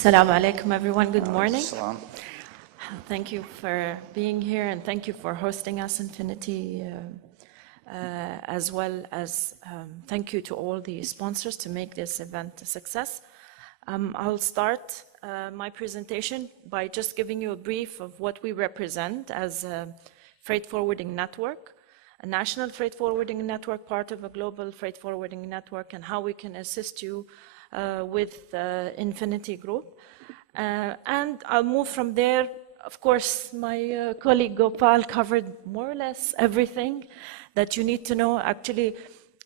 Assalamu alaikum, everyone. Good morning. Thank you for being here, and thank you for hosting us, Infinity, as well as thank you to all the sponsors to make this event a success. I'll start my presentation by just giving you a brief of what we represent as a freight forwarding network, a national freight forwarding network, part of a global freight forwarding network, and how we can assist you with Infinity Group. And I'll move from there. Of course, my colleague Gopal covered more or less everything that you need to know. Actually,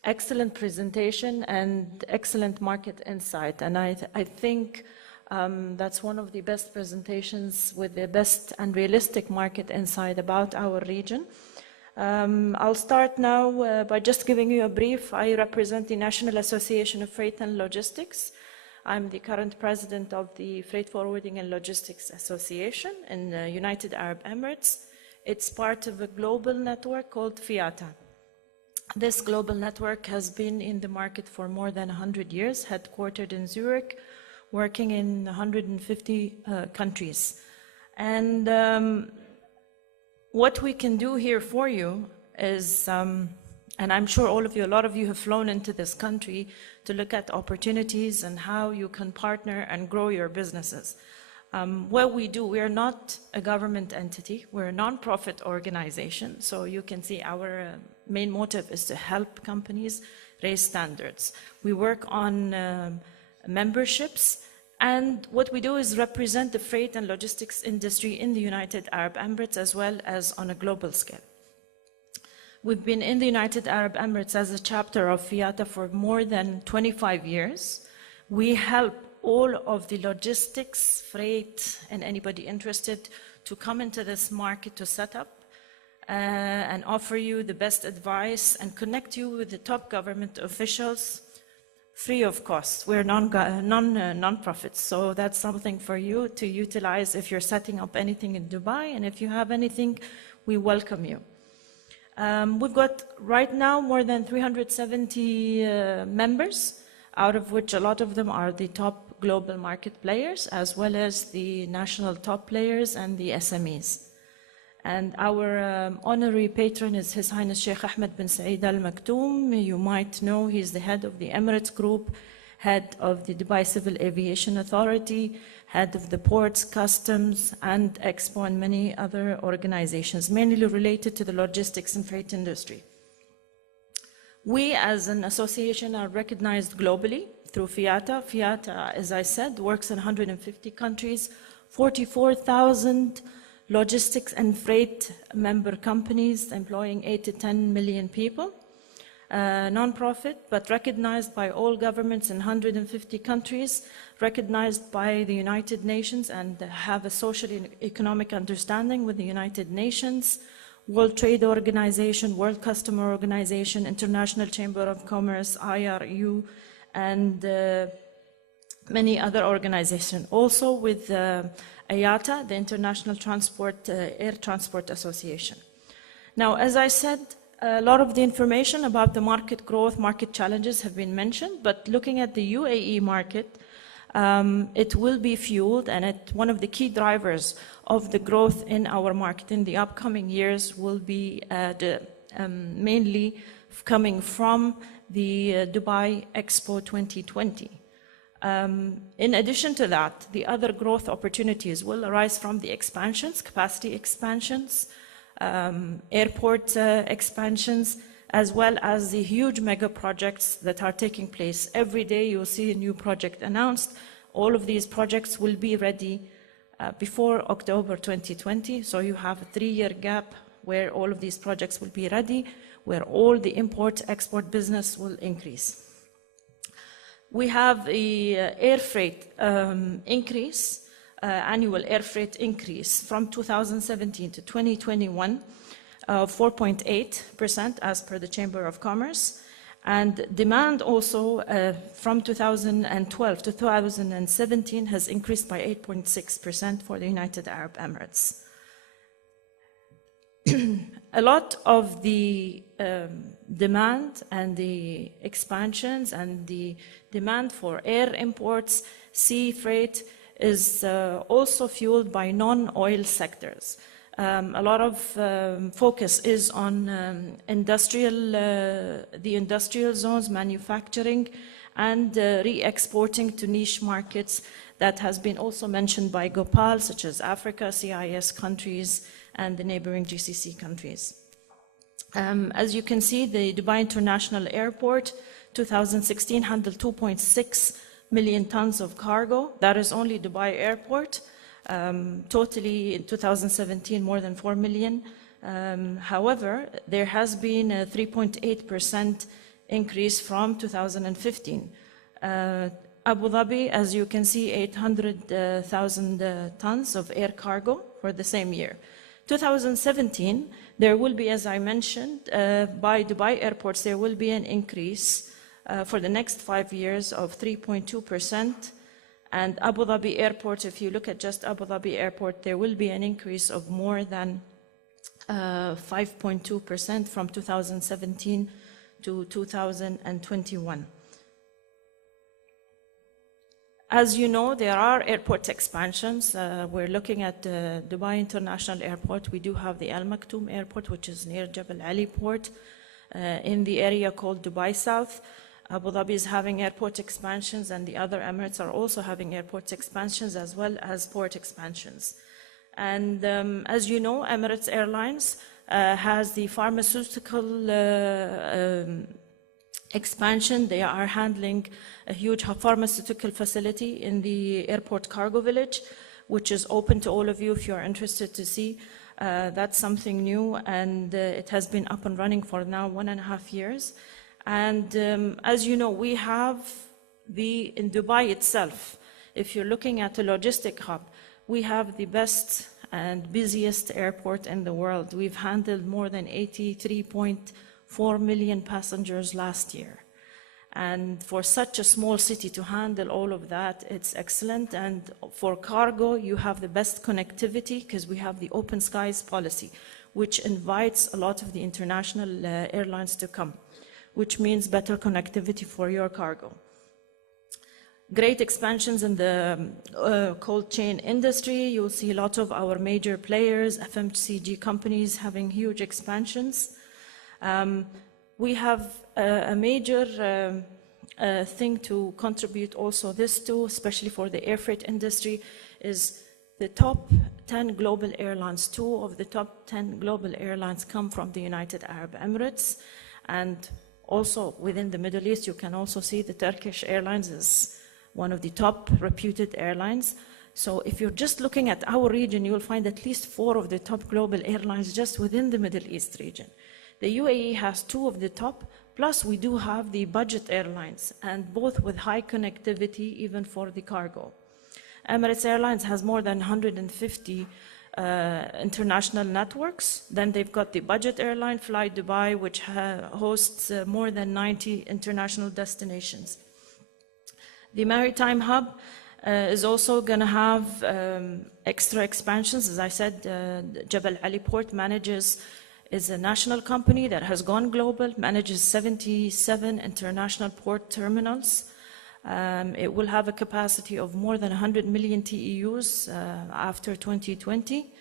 excellent presentation and excellent market insight. And I think that's one of the best presentations with the best and realistic market insight about our region. I'll start now by just giving you a brief. I represent the National Association of Freight and Logistics. I'm the current president of the Freight Forwarding and Logistics Association in the United Arab Emirates. It's part of a global network called FIATA. This global network has been in the market for more than 100 years, headquartered in Zurich, working in 150 countries. And what we can do here for you is, and I'm sure all of you, a lot of you have flown into this country to look at opportunities and how you can partner and grow your businesses. What we do, we are not a government entity, we're a non-profit organization. So you can see our main motive is to help companies raise standards. We work on memberships. And what we do is represent the freight and logistics industry in the United Arab Emirates as well as on a global scale. We've been in the United Arab Emirates as a chapter of FIATA for more than 25 years. We help all of the logistics, freight, and anybody interested to come into this market to set up and offer you the best advice and connect you with the top government officials free of cost. We're non-profits, so that's something for you to utilize if you're setting up anything in Dubai, and if you have anything, we welcome you. We've got right now more than 370 members, out of which a lot of them are the top global market players, as well as the national top players and the SMEs. And our honorary patron is His Highness Sheikh Ahmed bin Saeed Al Maktoum. You might know he's the head of the Emirates Group, head of the Dubai Civil Aviation Authority, head of the Ports, Customs, and Expo, and many other organizations, mainly related to the logistics and freight industry. We, as an association, are recognized globally through FIATA. FIATA, as I said, works in 150 countries, 44,000 logistics and freight member companies employing 8 to 10 million people. Non-profit, but recognized by all governments in 150 countries, recognized by the United Nations, and have a social and economic understanding with the United Nations, World Trade Organization, World Customer Organization, International Chamber of Commerce, IRU, and many other organizations. Also with IATA, the International Air Transport Association. Now, as I said, a lot of the information about the market growth, market challenges have been mentioned, but looking at the UAE market, it will be fueled, and one of the key drivers of the growth in our market in the upcoming years will be mainly coming from the Dubai Expo 2020. In addition to that, the other growth opportunities will arise from the expansions, capacity expansions, airport expansions, as well as the huge mega projects that are taking place. Every day you'll see a new project announced. All of these projects will be ready before October 2020, so you have a 3-year gap where all of these projects will be ready, where all the import-export business will increase. We have the air freight increase, annual air freight increase from 2017 to 2021 of 4.8% as per the Chamber of Commerce. And demand also from 2012 to 2017 has increased by 8.6% for the United Arab Emirates. A lot of the demand and the expansions and the demand for air imports, sea freight, is also fueled by non-oil sectors. A lot of focus is on the industrial zones, manufacturing, and re-exporting to niche markets that has been also mentioned by Gopal, such as Africa, CIS countries, and the neighboring GCC countries. As you can see, the Dubai International Airport 2016 handled 2.6 million tons of cargo. That is only Dubai Airport. Totally in 2017, more than 4 million. However, there has been a 3.8% increase from 2015. Abu Dhabi, as you can see, 800,000 tons of air cargo for the same year. 2017, there will be, as I mentioned, by Dubai airports, there will be an increase for the next 5 years of 3.2%. And Abu Dhabi Airport, if you look at just Abu Dhabi Airport, there will be an increase of more than 5.2% from 2017 to 2021. As you know, there are airport expansions. We're looking at Dubai International Airport. We do have the Al Maktoum Airport, which is near Jebel Ali Port, in the area called Dubai South. Abu Dhabi is having airport expansions, and the other Emirates are also having airport expansions as well as port expansions. And as you know, Emirates Airlines has the pharmaceutical expansion. They are handling a huge pharmaceutical facility in the airport cargo village, which is open to all of you if you're interested to see. That's something new, and it has been up and running for now 1.5 years. And as you know, we have in Dubai itself, if you're looking at a logistic hub, we have the best and busiest airport in the world. We've handled more than 83.4 million passengers last year. And for such a small city to handle all of that, it's excellent. And for cargo, you have the best connectivity because we have the open skies policy, which invites a lot of the international airlines to come, which means better connectivity for your cargo. Great expansions in the cold chain industry. You'll see a lot of our major players, FMCG companies having huge expansions. We have a major thing to contribute also this to, especially for the air freight industry, is the top 10 global airlines. 2 of the top 10 global airlines come from the United Arab Emirates. And also within the Middle East, you can also see the Turkish Airlines is one of the top reputed airlines. So if you're just looking at our region, you'll find at least 4 of the top global airlines just within the Middle East region. The UAE has 2 of the top, plus we do have the budget airlines, and both with high connectivity even for the cargo. Emirates Airlines has more than 150 international networks. Then they've got the budget airline, Fly Dubai, which hosts more than 90 international destinations. The Maritime Hub is also going to have extra expansions. As I said, Jebel Ali Port is a national company that has gone global, manages 77 international port terminals. It will have a capacity of more than 100 million TEUs after 2020.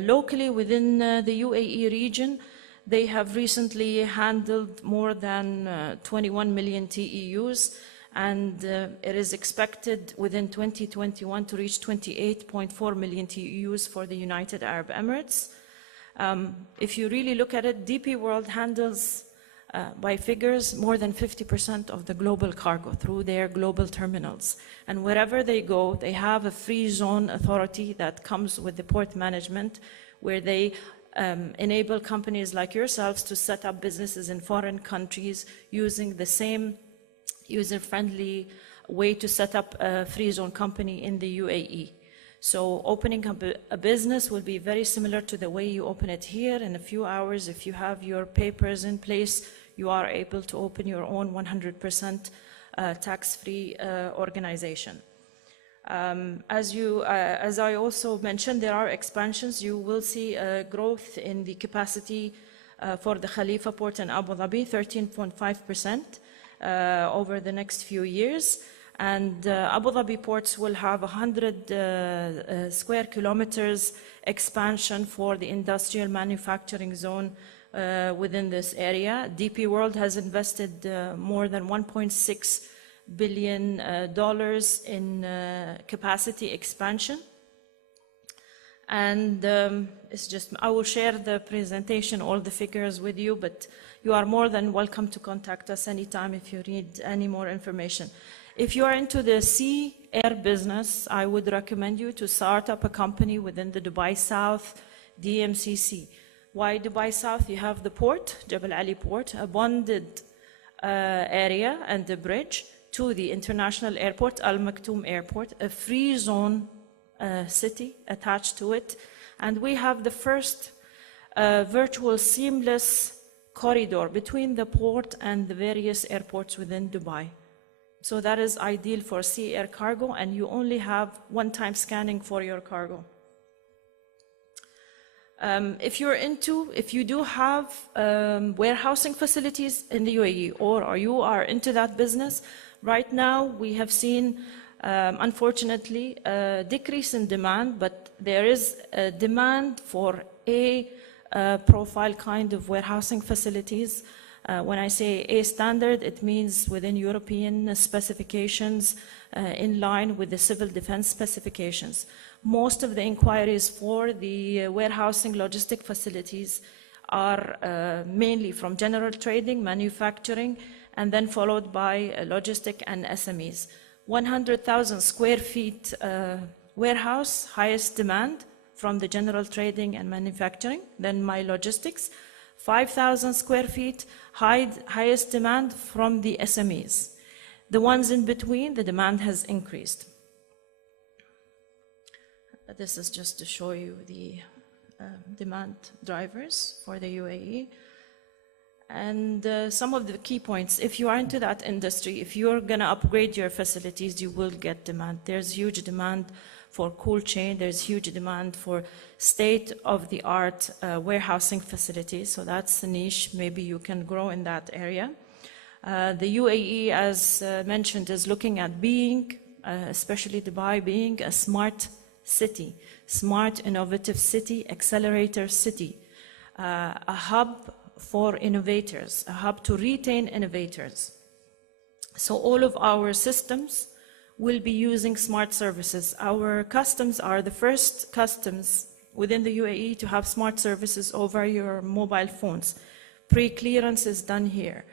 Locally within the UAE region, they have recently handled more than 21 million TEUs, and it is expected within 2021 to reach 28.4 million TEUs for the United Arab Emirates. If you really look at it, DP World handles by figures more than 50% of the global cargo through their global terminals. And wherever they go, they have a free zone authority that comes with the port management, where they enable companies like yourselves to set up businesses in foreign countries using the same user-friendly way to set up a free zone company in the UAE. So opening up a business will be very similar to the way you open it here. In a few hours, if you have your papers in place, you are able to open your own 100% tax-free organization. As I also mentioned, there are expansions. You will see growth in the capacity for the Khalifa port in Abu Dhabi, 13.5% over the next few years. And Abu Dhabi ports will have 100 square kilometers expansion for the industrial manufacturing zone within this area. DP World has invested more than $1.6 billion in capacity expansion. And it's just, I will share the presentation, all the figures with you, but you are more than welcome to contact us anytime if you need any more information. If you are into the sea air business, I would recommend you to start up a company within the Dubai South DMCC. Why Dubai South? You have the port, Jebel Ali Port, a bonded area and the bridge to the international airport, Al Maktoum Airport, a free zone city attached to it. And we have the first virtual seamless corridor between the port and the various airports within Dubai. So that is ideal for sea air cargo, and you only have one-time scanning for your cargo. If you do have warehousing facilities in the UAE, or you are into that business, right now we have seen, unfortunately, a decrease in demand, but there is a demand for a profile kind of warehousing facilities. When I say A standard, it means within European specifications, in line with the civil defense specifications. Most of the inquiries for the warehousing logistic facilities are mainly from general trading, manufacturing, and then followed by logistic and SMEs. 100,000 square feet warehouse, highest demand from the general trading and manufacturing, then my logistics. 5,000 square feet, highest demand from the SMEs. The ones in between, the demand has increased. This is just to show you the demand drivers for the UAE. And some of the key points, if you are into that industry, if you're gonna upgrade your facilities, you will get demand. There's huge demand for cold chain, there's huge demand for state-of-the-art warehousing facilities, so that's the niche, maybe you can grow in that area. The UAE, as mentioned, is looking at being, especially Dubai, being a smart city, smart, innovative city, accelerator city, a hub for innovators, a hub to retain innovators. So all of our systems will be using smart services. Our customs are the first customs within the UAE to have smart services over your mobile phones. Pre-clearance is done here.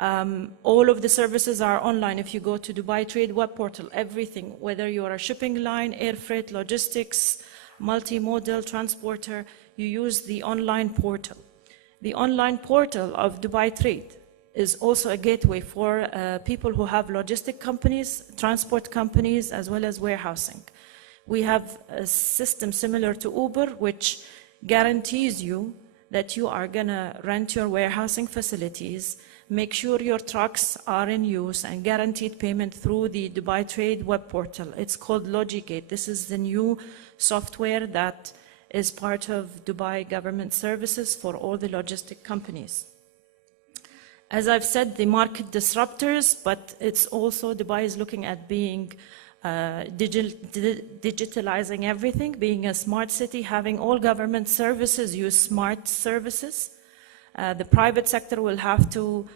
All of the services are online. If you go to Dubai Trade web portal, everything, whether you're a shipping line, air freight, logistics, multimodal transporter, you use the online portal. The online portal of Dubai Trade is also a gateway for people who have logistic companies, transport companies, as well as warehousing. We have a system similar to Uber, which guarantees you that you are gonna rent your warehousing facilities, make sure your trucks are in use, and guaranteed payment through the Dubai Trade web portal. It's called Logigate. This is the new software that is part of Dubai government services for all the logistic companies. As I've said, the market disruptors, but it's also Dubai is looking at being digitalizing everything, being a smart city, having all government services use smart services. The private sector will have to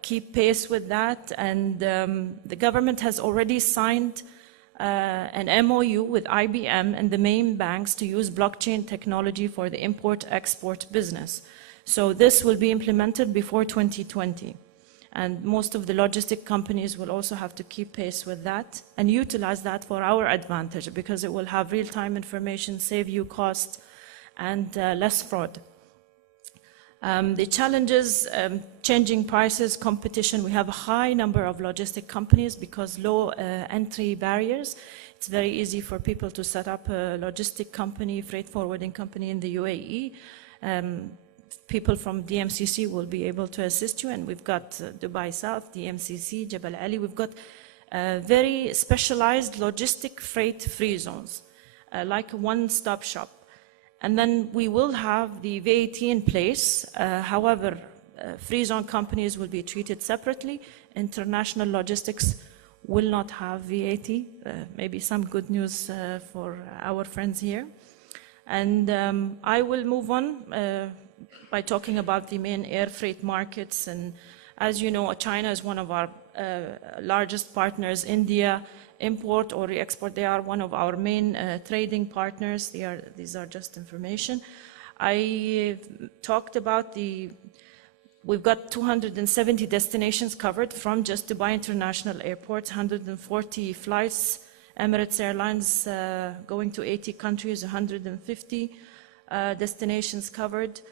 keep pace with that, and the government has already signed an MOU with IBM and the main banks to use blockchain technology for the import-export business. So this will be implemented before 2020. And most of the logistic companies will also have to keep pace with that and utilize that for our advantage, because it will have real-time information, save you cost, and less fraud. The challenges, changing prices, competition. We have a high number of logistic companies because low entry barriers. It's very easy for people to set up a logistic company, freight forwarding company in the UAE. People from DMCC will be able to assist you, and we've got Dubai South, DMCC, Jebel Ali. We've got very specialized logistic freight free zones, like a one-stop shop. And then we will have the VAT in place. However, free zone companies will be treated separately. International logistics will not have VAT. Maybe some good news for our friends here. And I will move on by talking about the main air freight markets. And as you know, China is one of our largest partners. India, import or re-export, they are one of our main trading partners. These are just information. I talked about we've got 270 destinations covered from just Dubai International Airport, 140 flights, Emirates Airlines going to 80 countries, 150 destinations covered,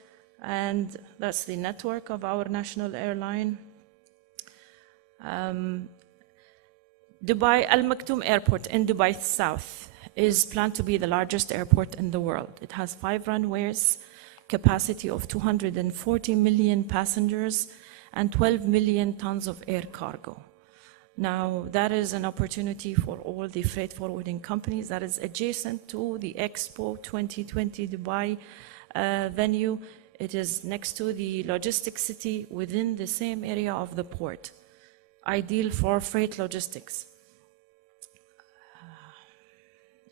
and that's the network of our national airline. Dubai Al Maktoum Airport in Dubai South is planned to be the largest airport in the world. It has 5 runways, capacity of 240 million passengers, and 12 million tons of air cargo. Now, that is an opportunity for all the freight forwarding companies that is adjacent to the Expo 2020 Dubai venue. It is next to the logistics city within the same area of the port. Ideal for freight logistics.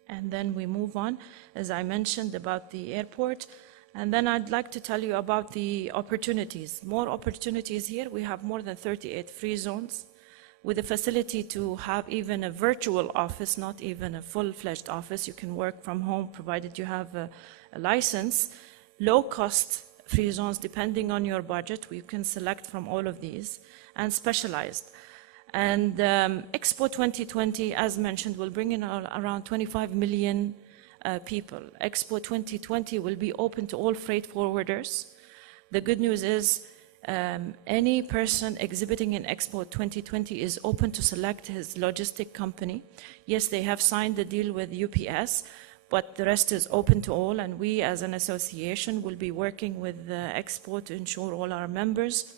And then we move on, as I mentioned, about the airport. And then I'd like to tell you about the opportunities. More opportunities here. We have more than 38 free zones with the facility to have even a virtual office, not even a full-fledged office. You can work from home provided you have a license. Low-cost free zones depending on your budget. We can select from all of these, and specialized. And Expo 2020, as mentioned, will bring in around 25 million people. Expo 2020 will be open to all freight forwarders. The good news is any person exhibiting in Expo 2020 is open to select his logistic company. Yes, they have signed the deal with UPS, but the rest is open to all, and we as an association will be working with Expo to ensure all our members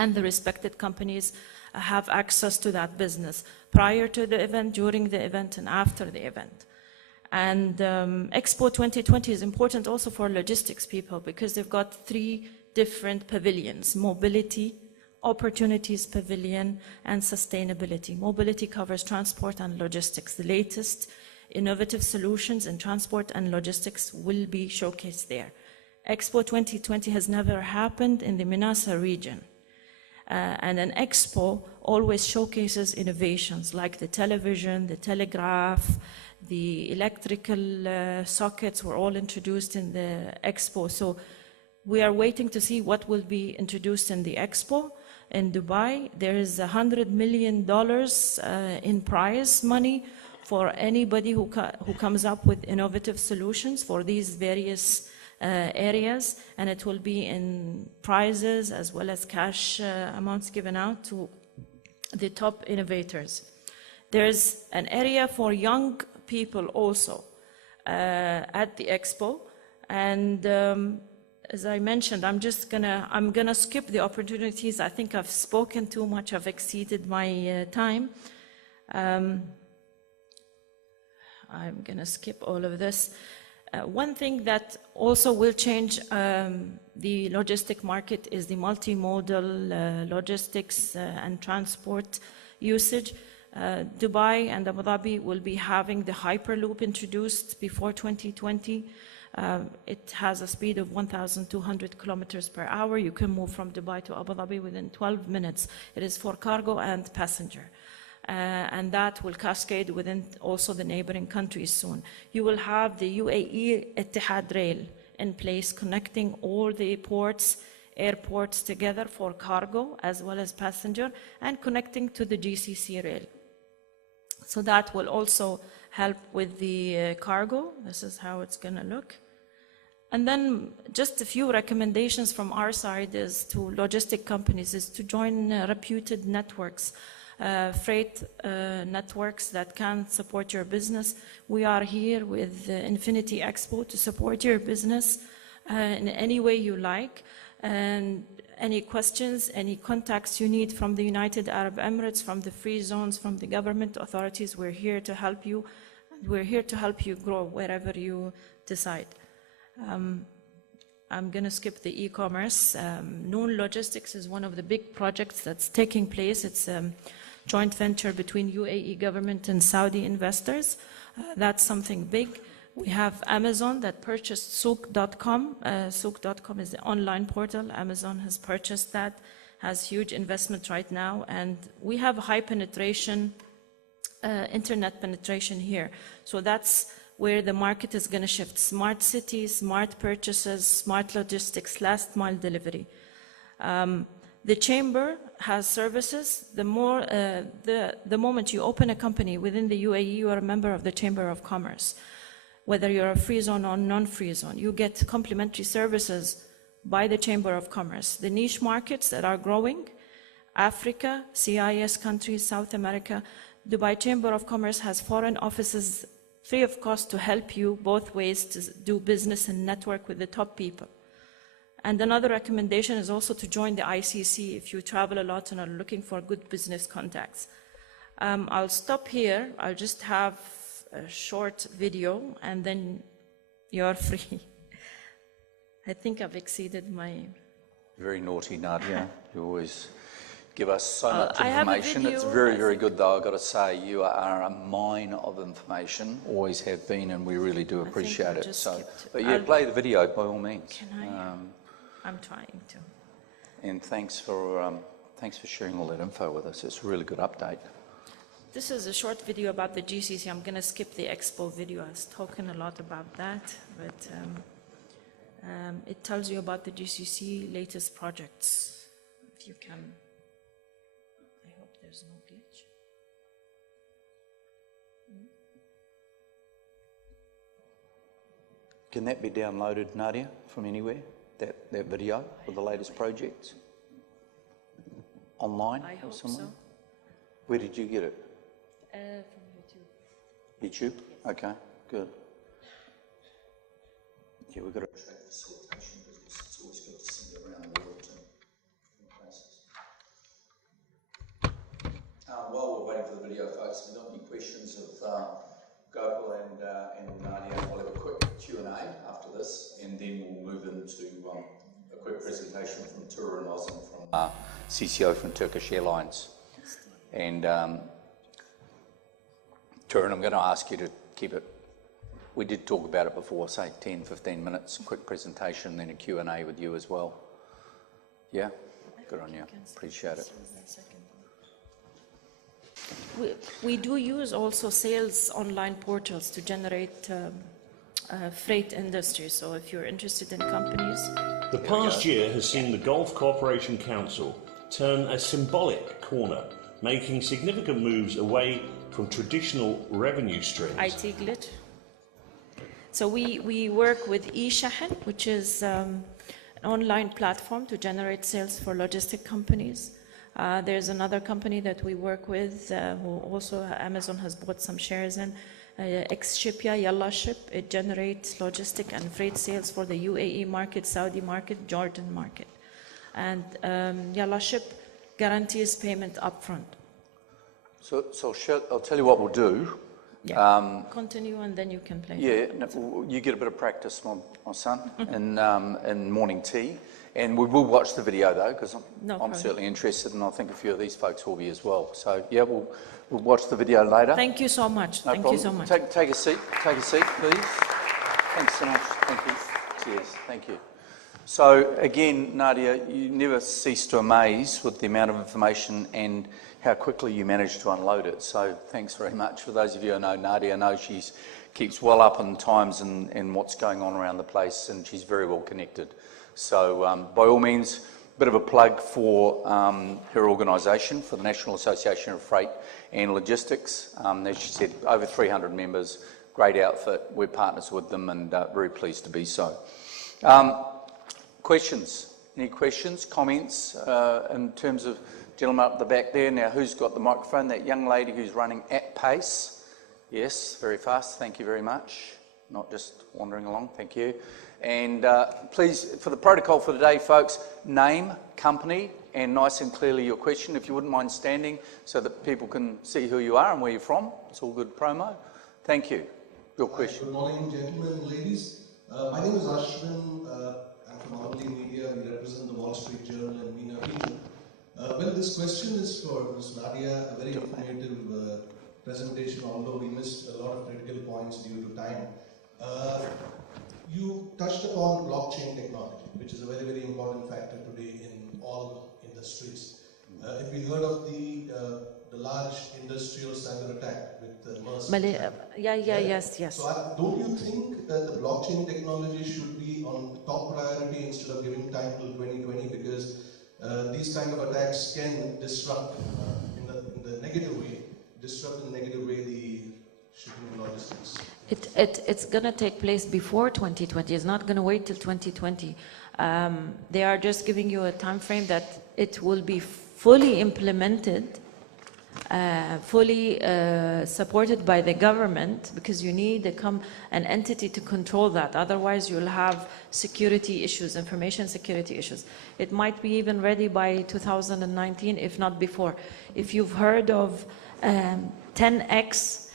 and the respected companies have access to that business prior to the event, during the event, and after the event. And Expo 2020 is important also for logistics people because they've got 3 different pavilions: mobility, opportunities pavilion, and sustainability. Mobility covers transport and logistics. The latest innovative solutions in transport and logistics will be showcased there. Expo 2020 has never happened in the MENASA region. And an expo always showcases innovations like the television, the telegraph, the electrical sockets were all introduced in the expo. So we are waiting to see what will be introduced in the expo. In Dubai, there is $100 million in prize money for anybody who comes up with innovative solutions for these various areas, and it will be in prizes as well as cash amounts given out to the top innovators. There's an area for young people also at the expo, and as I mentioned, I'm gonna skip the opportunities. I think I've spoken too much. I've exceeded my time. I'm gonna skip all of this. One thing that also will change the logistic market is the multimodal logistics and transport usage. Dubai and Abu Dhabi will be having the Hyperloop introduced before 2020. It has a speed of 1,200 kilometers per hour. You can move from Dubai to Abu Dhabi within 12 minutes. It is for cargo and passenger. And that will cascade within also the neighboring countries soon. You will have the UAE Etihad Rail in place, connecting all the airports together for cargo as well as passenger, and connecting to the GCC rail. So that will also help with the cargo. This is how it's going to look. And then just a few recommendations from our side is to logistic companies is to join reputed networks. Freight networks that can support your business. We are here with Infinity Expo to support your business in any way you like. And any questions, any contacts you need from the United Arab Emirates, from the free zones, from the government authorities, we're here to help you. We're here to help you grow wherever you decide. I'm going to skip the e-commerce. Noon Logistics is one of the big projects that's taking place. It's joint venture between UAE government and Saudi investors. That's something big. We have Amazon that purchased Souk.com. Souk.com is the online portal. Amazon has purchased that, has huge investment right now, and we have high penetration, internet penetration here. So that's where the market is going to shift. Smart cities, smart purchases, smart logistics, last mile delivery. The chamber has services. The moment you open a company within the UAE, you are a member of the Chamber of Commerce. Whether you're a free zone or non-free zone, you get complimentary services by the Chamber of Commerce. The niche markets that are growing, Africa, CIS countries, South America, Dubai Chamber of Commerce has foreign offices free of cost to help you both ways to do business and network with the top people. And another recommendation is also to join the ICC if you travel a lot and are looking for good business contacts. I'll stop here. I'll just have a short video and then you're free. I think I've exceeded my... Very naughty, Nadia. You always give us so much I have a information. video, It's very, very good, though. I've got to say, you are a mine of information, always have been, and we really do appreciate it. So, but yeah, play the video by all means. Can I? I'm trying to. And thanks for sharing all that info with us. It's a really good update. This is a short video about the GCC. I'm going to skip the Expo video. I was talking a lot about that, but it tells you about the GCC latest projects. If you can, I hope there's no glitch. Can that be downloaded, Nadia, from anywhere? That video with the latest projects? Online? I hope somewhere? so. Where did you get it? From YouTube. YouTube? Okay, good. Yeah, we've got to track facilitation business. It's always good to send it around the world to places. While we're waiting for the video, folks, if you've got any questions of Gopal and Nadia, we'll have a quick Q&A after this, and then we'll move into a quick presentation from Tura and Ozan from CCO from Turkish Airlines. And Tura, I'm going to ask you to keep it. We did talk about it before, say 10, 15 minutes, quick presentation, then a Q&A with you as well. Yeah? Good on you. Appreciate it. We do use also sales online portals to generate freight industry. So if you're interested in companies. The past year has seen the Gulf Cooperation Council turn a symbolic corner, making significant moves away from traditional revenue streams. IT glitch. So we work with eShahen, which is an online platform to generate sales for logistic companies. There's another company that we work with who also Amazon has bought some shares in, Xshipya, Yalla Ship. It generates logistic and freight sales for the UAE market, Saudi market, Jordan market. And Yalla Ship guarantees payment upfront. So I'll tell you what we'll do. Yeah. Continue and then you can play. Yeah, no, you get a bit of practice, my son, in morning tea. And we will watch the video though, because I'm certainly interested, and I think a few of these folks will be as well. So yeah, we'll watch the video later. Thank you so much. No Thank problem. you so much. Take a seat. Take a seat, please. Thanks so much. Thank you. Cheers. Thank you. So again, Nadia, you never cease to amaze with the amount of information and how quickly you manage to unload it. So thanks very much. For those of you who know Nadia, I know she keeps well up on times and what's going on around the place, and she's very well connected. So by all means, a bit of a plug for her organisation, for the National Association of Freight and Logistics. As she said, over 300 members, great outfit. We're partners with them and very pleased to be so. Questions? Any questions, comments in terms of gentleman up the back there? Now, who's got the microphone? That young lady who's running at pace. Yes, very fast. Thank you very much. Not just wandering along. Thank you. And please, for the protocol for today, folks, name, company, and nice and clearly your question, if you wouldn't mind standing so that people can see who you are and where you're from. It's all good promo. Thank you. Your question. Good morning, gentlemen and ladies. My name is Ashwin. I'm from Abdul Media. We represent the Wall Street Journal and MENA region. Well, this question is for Ms. Nadia, a very informative presentation, although we missed a lot of critical points due to time. You touched upon blockchain technology, which is a very, very important factor today in all industries. If we heard of the large industrial cyber attack with Maersk. Yes. So don't you think the blockchain technology should be on top priority instead of giving time till 2020? Because these kind of attacks can disrupt in the negative way, the shipping logistics. It's going to take place before 2020. It's not going to wait till 2020. They are just giving you a time frame that it will be fully implemented, fully supported by the government, because you need an entity to control that. Otherwise, you'll have security issues, information security issues. It might be even ready by 2019, if not before. If you've heard of 10X,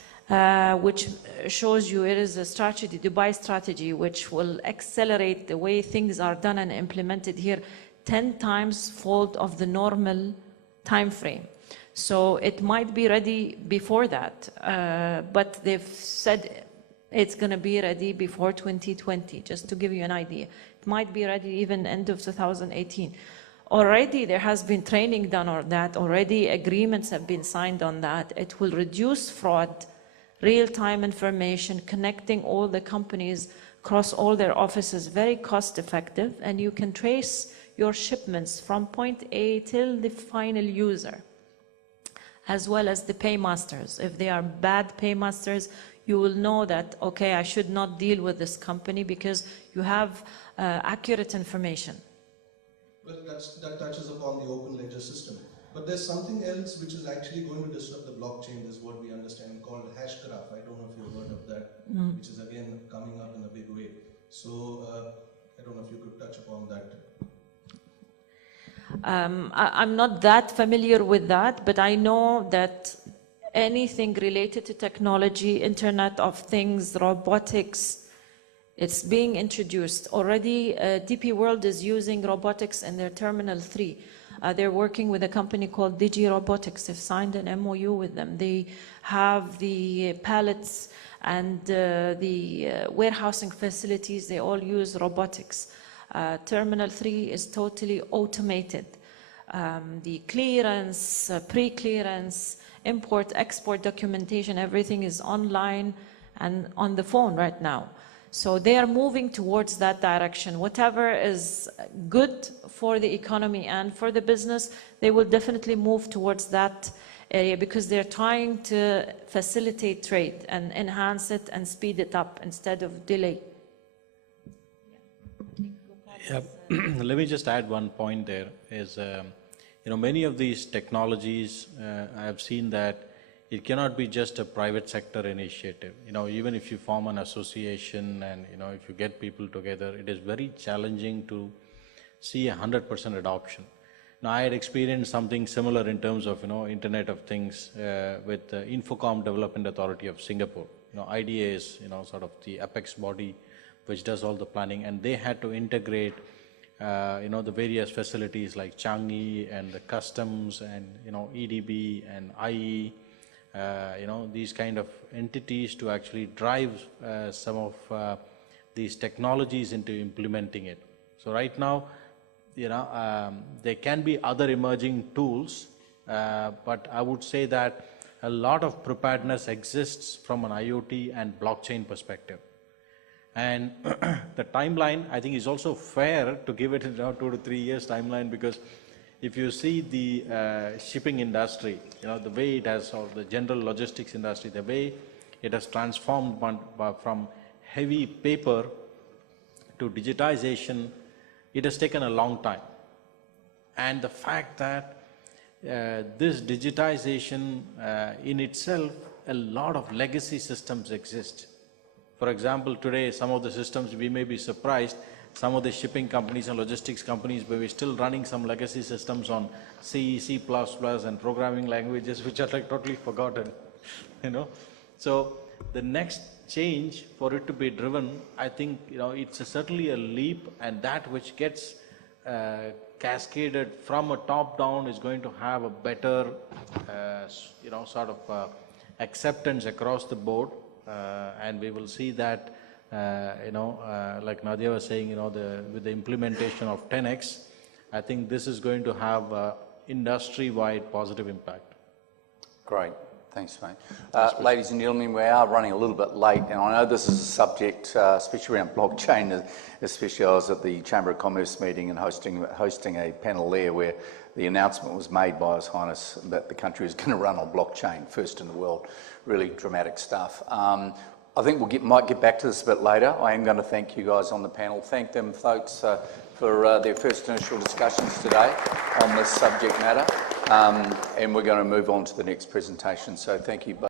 which shows you it is a strategy, Dubai strategy, which will accelerate the way things are done and implemented here 10 times fold of the normal time frame. So it might be ready before that, but they've said it's going to be ready before 2020, just to give you an idea. It might be ready even end of 2018. Already there has been training done on that, already agreements have been signed on that. It will reduce fraud, real-time information, connecting all the companies across all their offices, very cost-effective, and you can trace your shipments from point A till the final user, as well as the paymasters. If they are bad paymasters, you will know that, okay, I should not deal with this company because you have accurate information. Well, that touches upon the open ledger system. But there's something else which is actually going to disrupt the blockchain, is what we understand, called hashgraph. I don't know if you've heard of that, which is again coming up in a big way. So I don't know if you could touch upon that. I'm not that familiar with that, but I know that anything related to technology, Internet of Things, robotics, it's being introduced. Already DP World is using robotics in their Terminal 3. They're working with a company called Digi Robotics. They've signed an MOU with them. They have the pallets and the warehousing facilities. They all use robotics. Terminal 3 is totally automated. The clearance, pre-clearance, import, export documentation, everything is online and on the phone right now. So they are moving towards that direction. Whatever is good for the economy and for the business, they will definitely move towards that area, because they're trying to facilitate trade and enhance it and speed it up instead of delay. Yeah. Let me just add one point there. Is many of these technologies, I have seen that it cannot be just a private sector initiative. Even if you form an association and if you get people together, it is very challenging to see 100% adoption. Now, I had experienced something similar in terms of Internet of Things with the Infocom Development Authority of Singapore. IDA is sort of the apex body which does all the planning, and they had to integrate the various facilities like Changi and the customs and EDB and IE, these kind of entities to actually drive some of these technologies into implementing it. So right now, there can be other emerging tools, but I would say that a lot of preparedness exists from an IoT and blockchain perspective. And the timeline, I think, is also fair to give it 2 to 3 years timeline, because if you see the shipping industry, the way it has, or the general logistics industry, the way it has transformed from heavy paper to digitization, it has taken a long time. And the fact that this digitization in itself, a lot of legacy systems exist. For example, today, some of the systems, we may be surprised, some of the shipping companies and logistics companies may be still running some legacy systems on C, C++ and programming languages which are like totally forgotten, So the next change for it to be driven, I think, it's certainly a leap, and that which gets cascaded from a top down is going to have a better, sort of acceptance across the board, and we will see that, like Nadia was saying, with the implementation of 10x, I think this is going to have industry-wide positive impact. Great. Thanks, mate. Ladies and gentlemen, we are running a little bit late, and I know this is a subject, especially around blockchain, especially I was at the Chamber of Commerce meeting and hosting a panel there where the announcement was made by His Highness that the country is going to run on blockchain, first in the world. Really dramatic stuff. I think might get back to this a bit later. I am going to thank you guys on the panel. Thank them, folks, for their first initial discussions today on this subject matter. And we're going to move on to the next presentation. So thank you both.